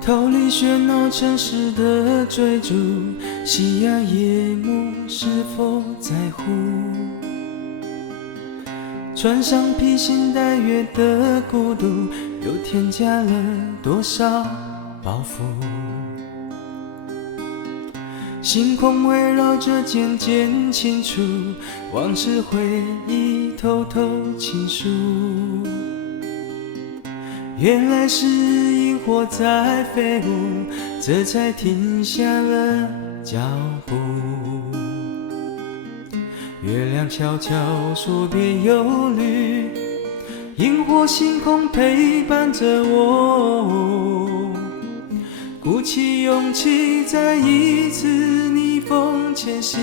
逃离喧闹城市的追逐，夕阳夜幕是否在乎？穿上披星戴月的孤独，又添加了多少包袱？星空围绕着渐渐清楚，往事回忆偷偷倾诉。原来是萤火在飞舞，这才停下了脚步。月亮悄悄说别忧虑，萤火星空陪伴着我，鼓起勇气再一次逆风前行。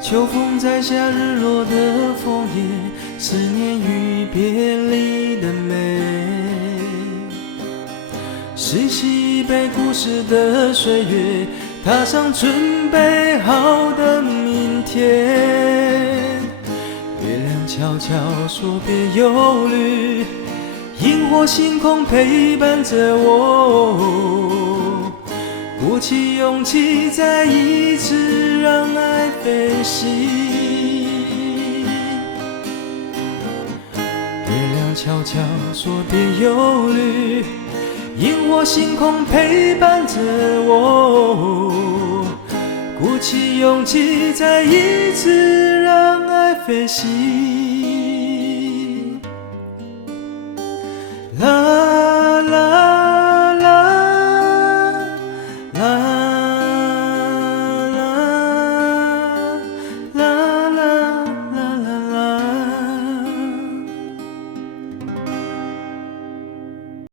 秋风在夏日落的枫叶，思念与别离的美。拾起一杯故事的岁月，踏上准备好的明天。月亮悄悄说别忧虑，萤火星空陪伴着我，鼓起勇气再一次让爱飞行。月亮悄悄说别忧虑，萤火星空陪伴着我，鼓起勇气再一次让爱飞行。